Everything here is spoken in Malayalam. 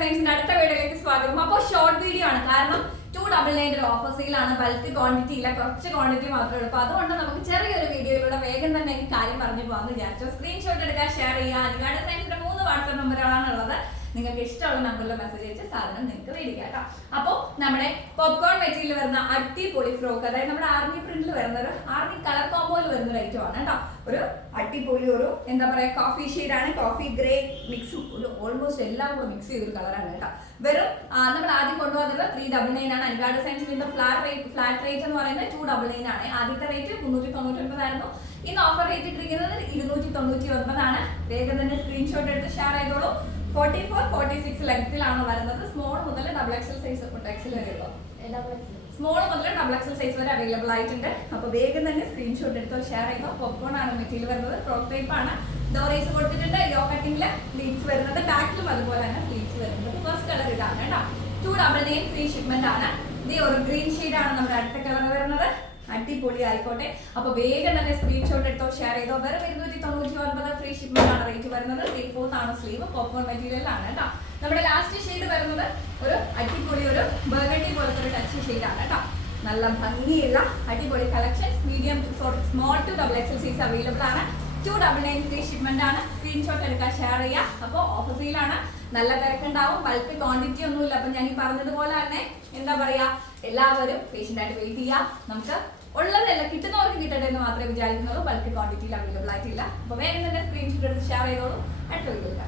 സയൻസിന്റെ അടുത്ത വീഡിയോയിലേക്ക് സ്വാഗതം. അപ്പോൾ ഷോർട്ട് വീഡിയോ ആണ്, കാരണം 299 ഓഫർ സെയിലാണ്. ബൾക്ക് ക്വാണ്ടിറ്റി ഇല്ല, കുറച്ച് ക്വാണ്ടിറ്റി മാത്രമേ ഉള്ളൂ. അപ്പോൾ അതുകൊണ്ട് നമുക്ക് ചെറിയൊരു വീഡിയോയിലൂടെ വേഗം തന്നെ ഈ കാര്യം പറഞ്ഞു പോകാമെന്ന് വിചാരിച്ചു. സ്ക്രീൻഷോട്ട് എടുക്കുക, ഷെയർ ചെയ്യുക. നിങ്ങളുടെ സയൻസിന്റെ 3 വാട്സ്ആപ്പ് നമ്പറുകളാണ് ഉള്ളത്. നിങ്ങൾക്ക് ഇഷ്ടമുള്ള നമ്പറിൽ മെസ്സേജ് അയച്ച് സാധനം നിങ്ങൾക്ക് മേടിക്കാം കേട്ടോ. അപ്പോൾ നമ്മുടെ പോപ്കോൺ മെറ്റീരിയൽ വരുന്ന അടിപൊളി ഫ്രോക്ക്, അതായത് നമ്മുടെ ആർമി പ്രിന്റിൽ വരുന്ന ഒരു ആർമി കളർ കോമ്പോയിൽ വരുന്ന ഒരു ഐറ്റം ആണ് കേട്ടോ. ഒരു അടിപൊളി ഒരു എന്താ പറയുക കോഫി ഷെയ്ഡാണ്, കോഫി ഗ്രേ മിക്സും ഒരു ഓൾമോസ്റ്റ് എല്ലാം കൂടെ മിക്സ് ചെയ്തൊരു കളറാണ് കേട്ടോ. വെറും നമ്മൾ ആദ്യം കൊണ്ടുവന്നത് 399 ആണ്. അനുഗാഡ് സയൻസിന്റെ ഫ്ലാറ്റ് റേറ്റ് എന്ന് പറയുന്നത് 299 ആണ്. ആദ്യത്തെ റേറ്റ് 399 ആയിരുന്നു. ഇന്ന് ഓഫർ റേറ്റ് ഇട്ടിരിക്കുന്നത് 299 ആണ്. വേഗം തന്നെ സ്ക്രീൻഷോട്ട് എടുത്ത് ഷെയർ ചെയ്തോളൂ. 44-46 ലെങ്ത്തിലാണ് വരുന്നത്. സ്മോൾ മുതൽ XXL സൈസ് എക്സൽ വരെയുള്ളൂ. സ്മോൾ മുതൽ XXL സൈസ് വരെ അവൈലബിൾ ആയിട്ടുണ്ട്. അപ്പോൾ വേഗം തന്നെ സ്ക്രീൻഷോട്ട് എടുത്തോ, ഷെയർ ചെയ്തോ. പോപ്കോൺ ആണ് മെറ്റീരിയൽ വരുന്നത്. ഫ്രോക്ക് ടൈപ്പ് ആണ്. ഡോറേസ് കൊടുത്തിട്ടുണ്ട്. യോ കട്ടിംഗിൽ ഫ്ലീറ്റ്സ് വരുന്നത്. ബാക്കിലും അതുപോലെ തന്നെ ഫ്ലീറ്റ്സ് വരുന്നത്. ഫസ്റ്റ് കളർ ഇതാണ് കേട്ടോ. 299 ഫ്രീ ഷിപ്മെന്റ് ആണ്. ഇത് ഒരു ഗ്രീൻ ഷെയ്ഡ് ആണ് നമ്മുടെ അടുത്ത കളർ വരുന്നത്. അടിപൊളി ആയിക്കോട്ടെ. അപ്പോൾ വേഗം തന്നെ സ്ക്രീൻഷോട്ട് എടുത്തോ, ഷെയർ ചെയ്തോ. വെറും 299 ഫ്രീ ഷിപ്മെന്റ് ആണ് റേറ്റ് വരുന്നത്. 3/4 ആണ് സ്ലീവ്. പോപ്കോൺ മെറ്റീരിയൽ ആണ് കേട്ടോ. നമ്മുടെ ലാസ്റ്റ് ഷെയ്ഡ് വരുന്നത് ഒരു അടിപൊളി ഒരു ബർഗണ്ടി പോലത്തെ ഒരു ടച്ച് ഷെയ്ഡാണ് കേട്ടോ. നല്ല ഭംഗിയുള്ള അടിപൊളി collections. Medium small to XXL size available ആണ്. 299 ഫ്രീ ഷിപ്മെന്റ് ആണ്. സ്ക്രീൻഷോട്ട് എടുക്കുക, ഷെയർ ചെയ്യുക. അപ്പോൾ ഓഫീസിലാണ് നല്ല തിരക്കുണ്ടാവും. ബൾക്ക് ക്വാണ്ടിറ്റി ഒന്നുമില്ല. അപ്പം ഞാൻ ഈ പറഞ്ഞതുപോലെ തന്നെ എന്താ പറയുക, എല്ലാവരും പേഷ്യൻ്റായിട്ട് വെയിറ്റ് ചെയ്യുക. നമുക്ക് ഉള്ളതല്ല, കിട്ടുന്നവർക്ക് കിട്ടട്ടെ എന്ന് മാത്രമേ വിചാരിക്കുന്നുള്ളൂ. ബൾക്ക് ക്വാണ്ടിറ്റിയിൽ അവൈലബിൾ ആയിട്ടില്ല. അപ്പോൾ വേഗം തന്നെ സ്ക്രീൻഷോട്ട് എടുത്ത് ഷെയർ ചെയ്തോളൂ. അടുത്ത വീഡിയോ